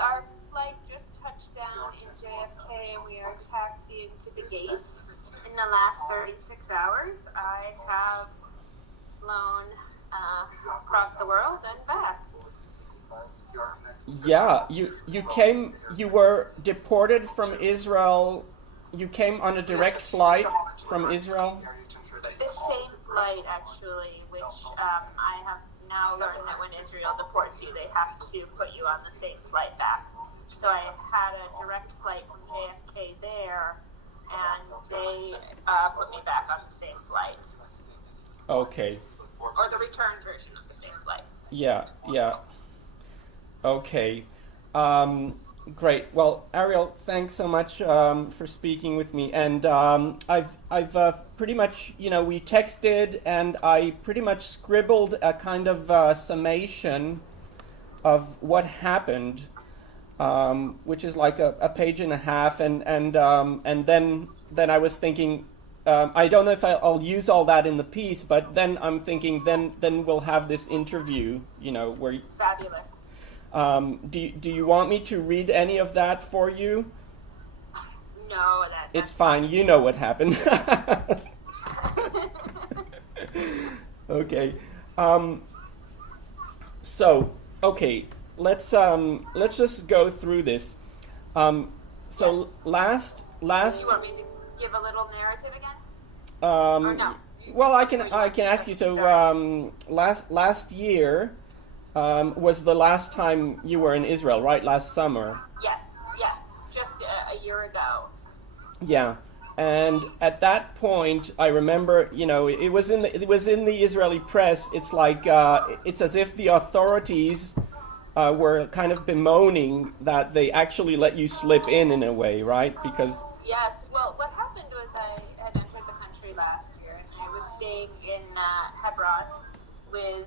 Our flight just touched down in JFK, and we are taxiing to the gate. In the last 36 hours, I have flown across the world and back. Yeah, you were deported from Israel. You came on a direct flight from Israel? The same flight, actually, which I have now learned that when Israel deports you, they have to put you on the same flight back. So I had a direct flight from JFK there, and they put me back on the same flight. Okay. Or the return version of the same flight. Yeah. Okay. Great. Well, Ariel, thanks so much for speaking with me. And I've pretty much, we texted, and I pretty much scribbled a kind of summation of what happened, which is like a page and a half. And then I was thinking, I don't know if I'll use all that in the piece, but then I'm thinking, then we'll have this interview, where. Fabulous. Do you want me to read any of that for you? No, it's fine. You know what happened. Okay. So okay, let's just go through this. So yes. last. You want me to give a little narrative again? Or no? Well, I can ask you. So last year. Was the last time you were in Israel, right? Last summer. Yes, just a year ago. Yeah, and at that point, I remember, it was in the Israeli press. It's like it's as if the authorities were kind of bemoaning that they actually let you slip in a way, right? Because yes, well, what happened was I had entered the country last year, and I was staying in Hebron with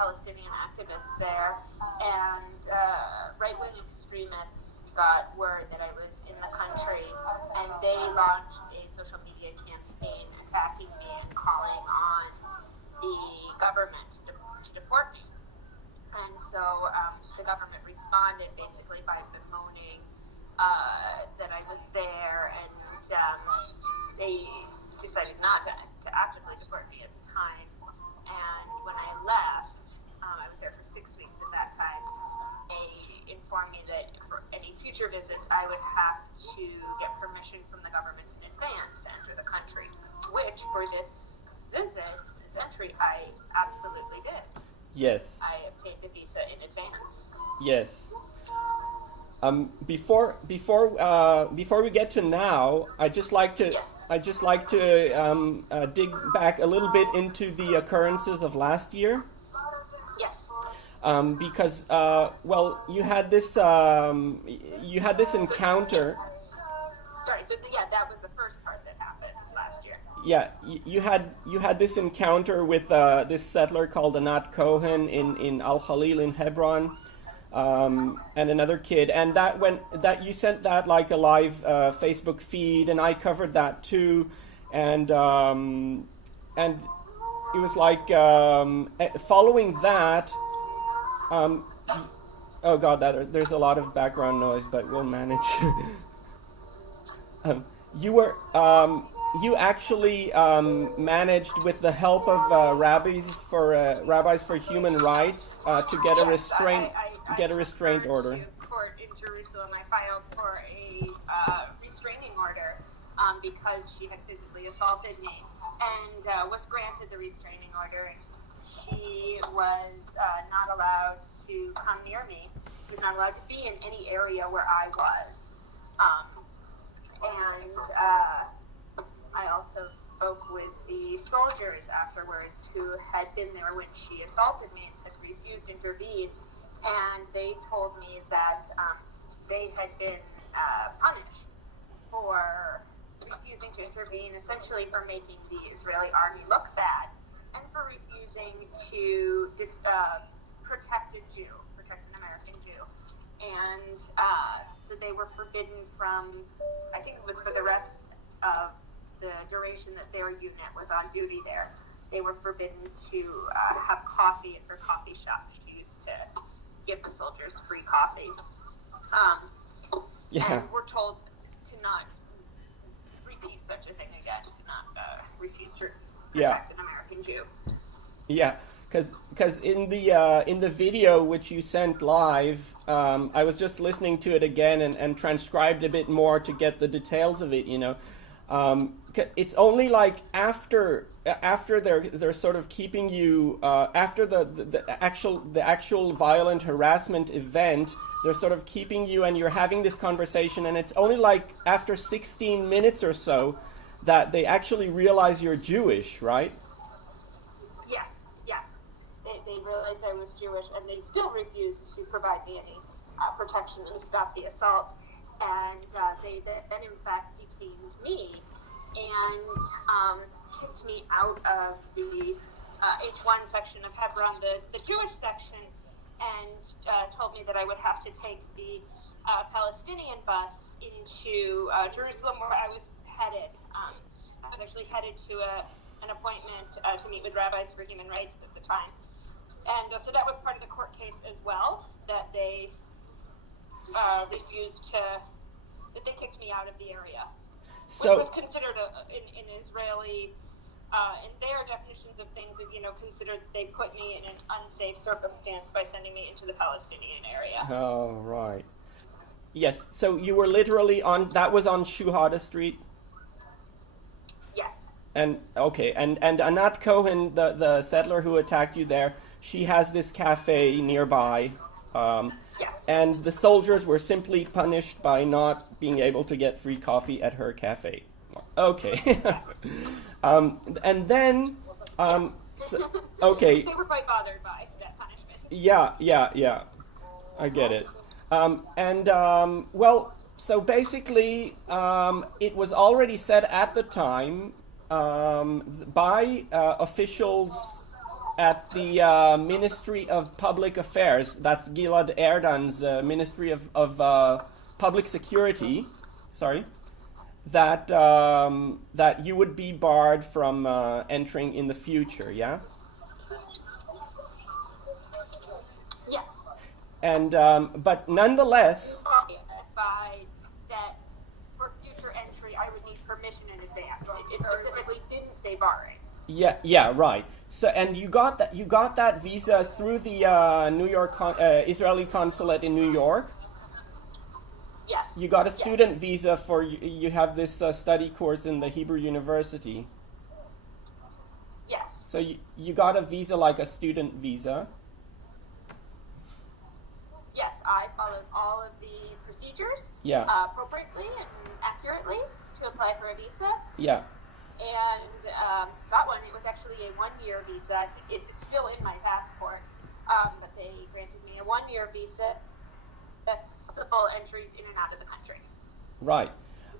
Palestinian activists there, and right-wing extremists got word that I was in the country, and they launched a social media campaign attacking me and calling on the government to deport me. And so the government responded basically by bemoaning that I was there, and they decided not to actively deport me at the time. And when I left, I was there for 6 weeks at that time, they informed me that for any future visits, I would have to get permission from the government in advance to enter the country, which for this entry, I absolutely did. Yes. I obtained a visa in advance. Yes. Before we get to now, I just like to dig back a little bit into the occurrences of last year. Yes. Because you had this encounter. Sorry. So that was the first part that happened last year. Yeah, you had this encounter with this settler called Anat Cohen in Al Khalil in Hebron. And another kid, and that you sent that like a live Facebook feed, and I covered that too, and it was like following that. Oh God, there's a lot of background noise, but we'll manage. You actually managed, with the help of Rabbis for Human Rights, to get a restraint order. Court in Jerusalem, I filed for a restraining order because she had physically assaulted me, and was granted the restraining order. And she was not allowed to come near me. She was not allowed to be in any area where I was. I also spoke with the soldiers afterwards who had been there when she assaulted me and had refused to intervene. And they told me that they had been punished for refusing to intervene, essentially for making the Israeli army look bad, and for refusing to protect an American Jew. And so they were forbidden from, I think it was for the rest of the duration that their unit was on duty there, they were forbidden to have coffee at their coffee shop. She used to give the soldiers free coffee. Yeah. And we're told to not repeat such a thing again, to not refuse to protect an American Jew. Yeah, because in the video which you sent live, I was just listening to it again and transcribed a bit more to get the details of it. It's only like after they're sort of keeping you after the actual violent harassment event. They're sort of keeping you, and you're having this conversation, and it's only like after 16 minutes or so that they actually realize you're Jewish, right? Yes. They realized I was Jewish, and they still refused to provide me any protection and stop the assault. And they then, in fact, detained me and kicked me out of the H1 section of Hebron, the Jewish section, and told me that I would have to take the Palestinian bus into Jerusalem, where I was headed. I was actually headed to an appointment to meet with rabbis for human rights at the time. And so that was part of the court case as well, that they refused that they kicked me out of the area, which was considered in Israeli, in their definitions of things, considered they put me in an unsafe circumstance by sending me into the Palestinian area. Oh, right. Yes, so you were literally that was on Shuhada Street? Yes. And, okay, and Anat Cohen, the settler who attacked you there, she has this cafe nearby. Yes. And the soldiers were simply punished by not being able to get free coffee at her cafe. Okay. Yes. And then, okay. They were quite bothered by that punishment. Yeah. I get it. Well, so basically, it was already said at the time by officials at the Ministry of Public Affairs, that's Gilad Erdan's Ministry of Public Security, that you would be barred from entering in the future, yeah? Yes. And but nonetheless, by that for future entry, I would need permission in advance. It specifically didn't say barring. Yeah, right. So, and you got that visa through the New York Israeli consulate in New York. Yes. You got a student visa for you have this study course in the Hebrew University. Yes. So you got a visa like a student visa. Yes, I followed all of the procedures appropriately and accurately to apply for a visa. Yeah. And got one. It was actually a 1-year visa. It's still in my passport, but they granted me a 1-year visa, full entries in and out of the country. Right.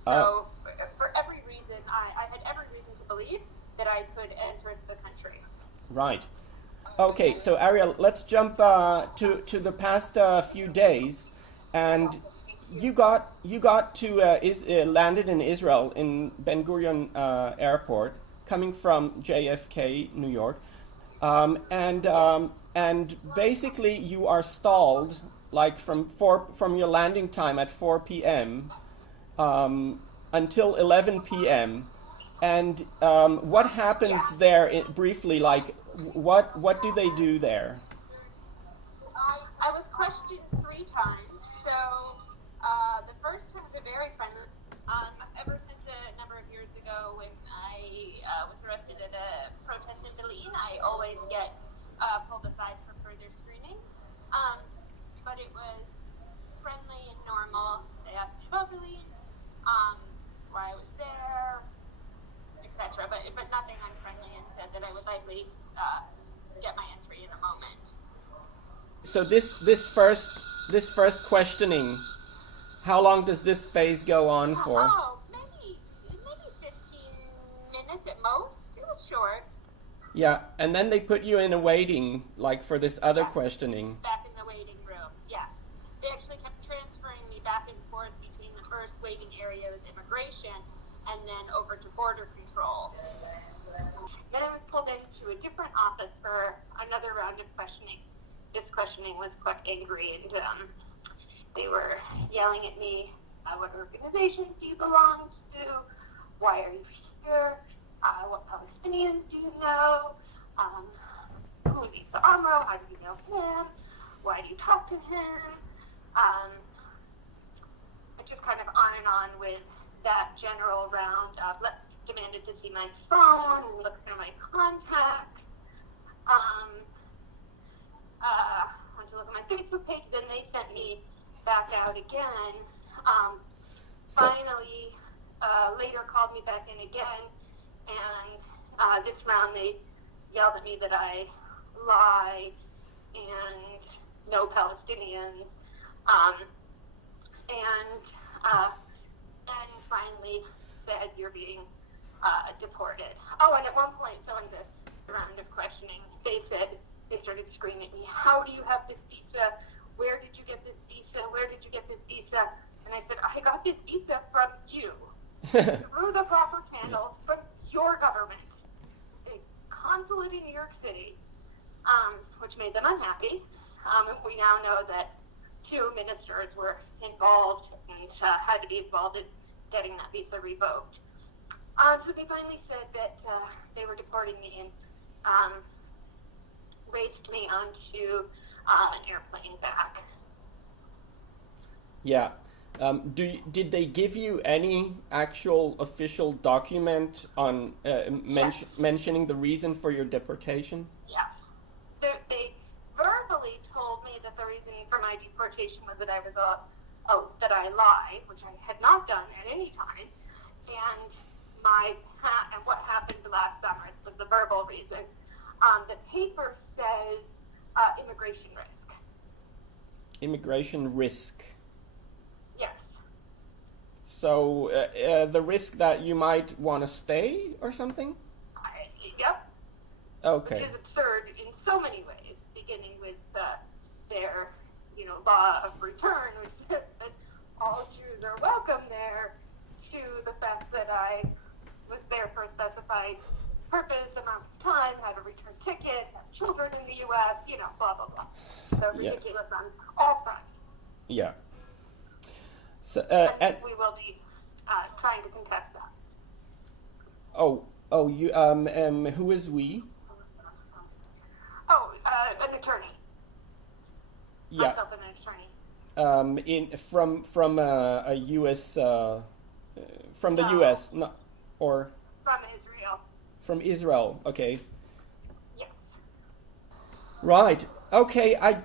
So for every reason, I had every reason to believe that I could enter the country. Right. Okay, so Ariel, let's jump to the past few days, and you got to landed in Israel in Ben Gurion Airport, coming from JFK, New York, and basically you are stalled like from your landing time at 4 p.m. Until 11 p.m. And what happens there briefly? Like, what do they do there? I was questioned 3 times. So the first time was very friendly. Ever since a number of years ago when I was arrested at a protest in Berlin, I always get pulled aside for further screening. But it was friendly and normal. They asked me about Berlin, why I was there, etc. But nothing unfriendly, and said that I would likely get my entry in a moment. So this first questioning, how long does this phase go on for? Maybe 15 minutes at most. It was short. Yeah, and then they put you in a waiting, like for this other questioning. Back in the waiting room, yes. They actually kept transferring me back and forth between the first waiting area was immigration and then over to border control. Then I was pulled into a different office for another round of questioning. This questioning was quite angry, and they were yelling at me What organizations do you belong to? Why are you here? What Palestinians do you know? Who is Issa Amro? How do you know him? Why do you talk to him? Just kind of on and on with that general round of demanded to see my phone, look through my contacts. Went to look at my Facebook page, then they sent me back out again. Finally, later called me back in again, and this round they yelled at me that I lie and no Palestinians, and finally said you're being deported. Oh, and at one point during this round of questioning, they started screaming at me, how do you have this visa? Where did you get this visa? Where did you get this visa? And I said, I got this visa from you, through the proper channels, from your government, a consulate in New York City, which made them unhappy. We now know that 2 ministers were involved and had to be involved in getting that visa revoked. So they finally said that they were deporting me and raced me onto an airplane back. Yeah. Did they give you any actual official document on mentioning the reason for your deportation? Yes. They verbally told me that the reason for my deportation was that I was that I lied, which I had not done at any time, and what happened last summer was the verbal reason. The paper says immigration risk. Immigration risk. Yes. So the risk that you might want to stay or something? Yep. Okay. It is absurd in so many ways, beginning with their, law of return, which says that all Jews are welcome there, to the fact that I was there for a specified purpose, amount of time, had a return ticket, had children in the U.S., blah, blah, blah. So ridiculous on all fronts. Yeah. So, and we will be trying to contest that. You, who is we? An attorney. Yeah. Myself and an attorney. From a U.S. From the U.S. Not, or from Israel. From Israel. Okay. Yes. Right. Okay. I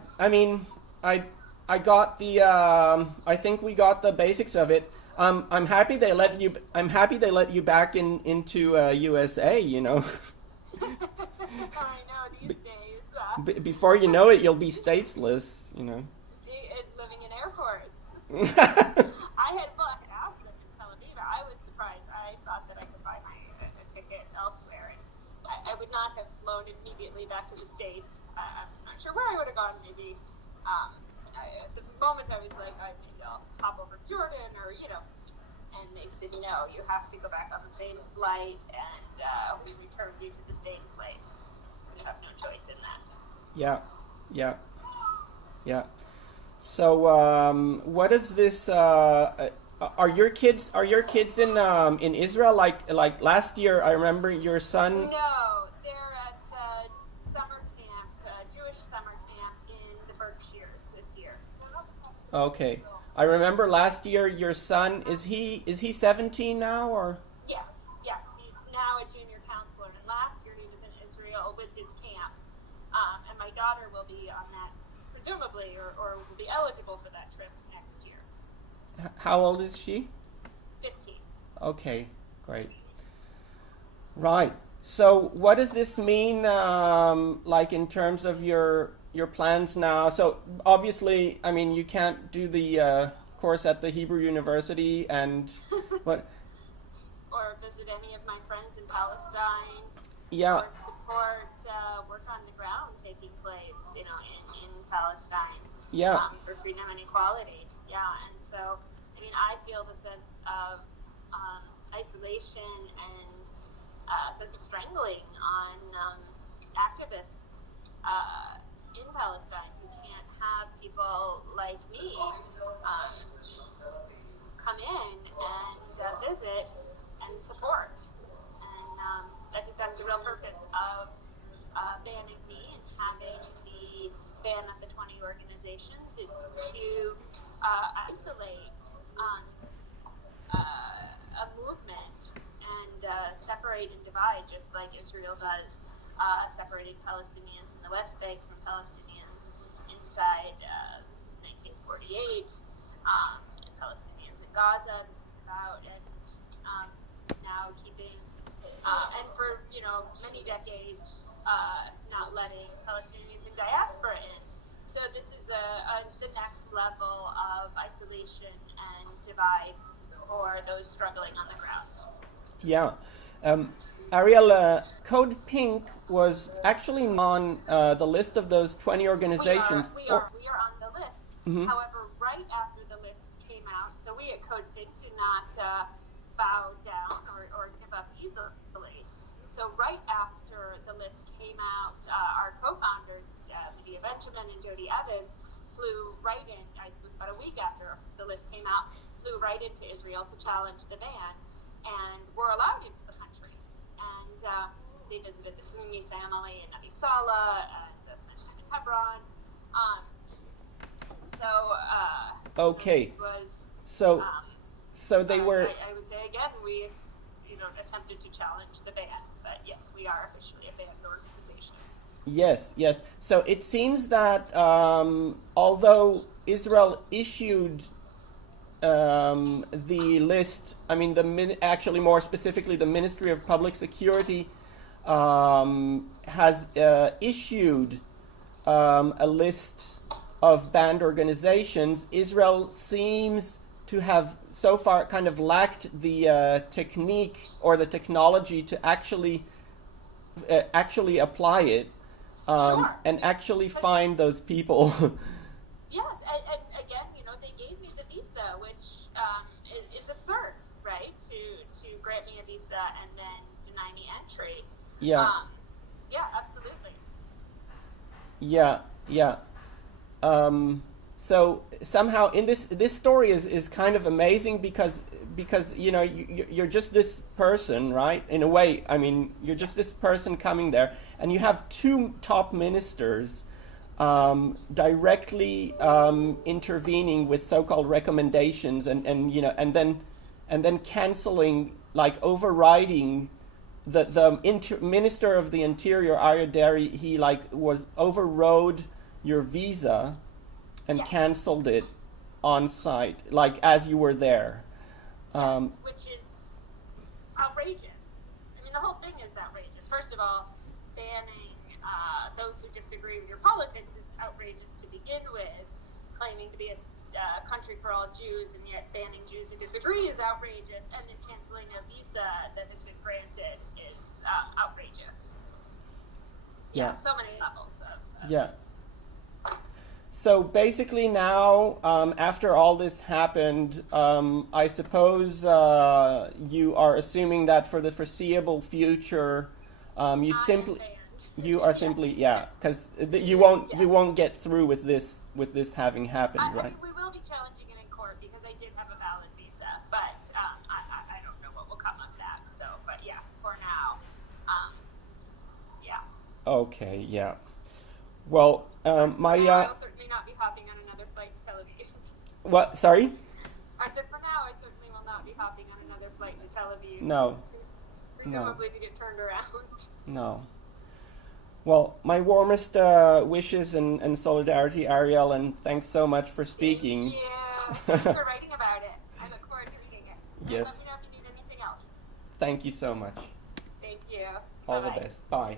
got the. I think we got the basics of it. I'm happy they let you. I'm happy they let you back into USA. I know these days. Before you know it, you'll be stateless. Living in airports. I had asked them in Tel Aviv. I was surprised. I thought that I could buy a ticket elsewhere, and I would not have flown immediately back to the States. I'm not sure where I would have gone. Maybe at the moment I was like, maybe I'll hop over to Jordan, or and they said no, you have to go back on the same flight, and we returned you to the same place. You have no choice in that. Yeah. So, what is this? Are your kids in Israel? Like last year, I remember your son. No, they're at summer camp, Jewish summer camp in the Berkshires this year. Okay, I remember last year your son is he 17 now or? Yes, he's now a junior counselor, and last year he was in Israel with his camp, and my daughter will be on that. Presumably, or will be eligible for that trip next year. How old is she? 15. Okay, great. Right. So, what does this mean, like in terms of your plans now? So, obviously, you can't do the course at the Hebrew University, and what? Or visit any of my friends in Palestine. Yeah. Or support work on the ground taking place, in Palestine. Yeah. For freedom and equality. Yeah, and so, I feel the sense of isolation and a sense of strangling on activists in Palestine who can't have people like me come isolate a movement and separate and divide, just like Israel does, separating Palestinians in the West Bank from Palestinians inside 1948, and Palestinians in Gaza. This is about, and now keeping, and for many decades, not letting Palestinians in diaspora in. So this is the next level of isolation and divide for those struggling on the ground. Yeah. Ariel, Code Pink was actually on the list of those 20 organizations. We are on the list. Mm-hmm. However, right after the list came out, so we at Code Pink do not bow down or give up easily. So right after the list came out, our co-founders, Medea Benjamin and Jody Evans, flew right in. It was about a week after the list came out, flew right into Israel to challenge the ban, and were allowed into the country. And they visited the Tamimi family in Nabi Saleh and as mentioned in Hebron. Okay. This was, so they were. I would say again, we attempted to challenge the ban, but yes, we are officially a banned organization. Yes. So it seems that although Israel issued the list, I mean, actually more specifically, the Ministry of Public Security has issued a list of banned organizations. Israel seems to have so far kind of lacked the technique or the technology to actually apply it and actually find those people. Yes, and again, they gave me the visa, which is absurd, right? To grant me a visa and then deny me entry. Yeah. Yeah, absolutely. Yeah. So somehow in this story is kind of amazing because you're just this person, right? In a way, I mean, you're just this person coming there, and you have two top ministers directly intervening with so-called recommendations, and then canceling, like overriding the Minister of the Interior, Ariel Gold. He overrode your visa and canceled it on site, like as you were there. Which is outrageous. I mean, the whole thing is outrageous. First of all, banning those who disagree with your politics is outrageous to begin with. Claiming to be a country for all Jews and yet banning Jews who disagree is outrageous. And then canceling a visa that has been granted is outrageous. Yeah, so many levels of yeah. So basically now, after all this happened, I suppose you are assuming that for the foreseeable future, you are simply because you won't get through with this having happened, right? We will be challenging it in court because I did have a valid visa, but I don't know what will come of that. So, but yeah, for now, yeah. Okay, yeah. Well, my I'll certainly not be hopping on another flight to Tel Aviv. What? Sorry? I said for now, I certainly will not be hopping on another flight to Tel Aviv. No. Presumably to get turned around. No. Well, my warmest wishes and solidarity, Ariel, and thanks so much for speaking. Thank you. Thanks for writing about it. I look forward to reading it. Yes. Let me know if you need anything else. Thank you so much. Thank you. All Bye-bye. the best. Bye.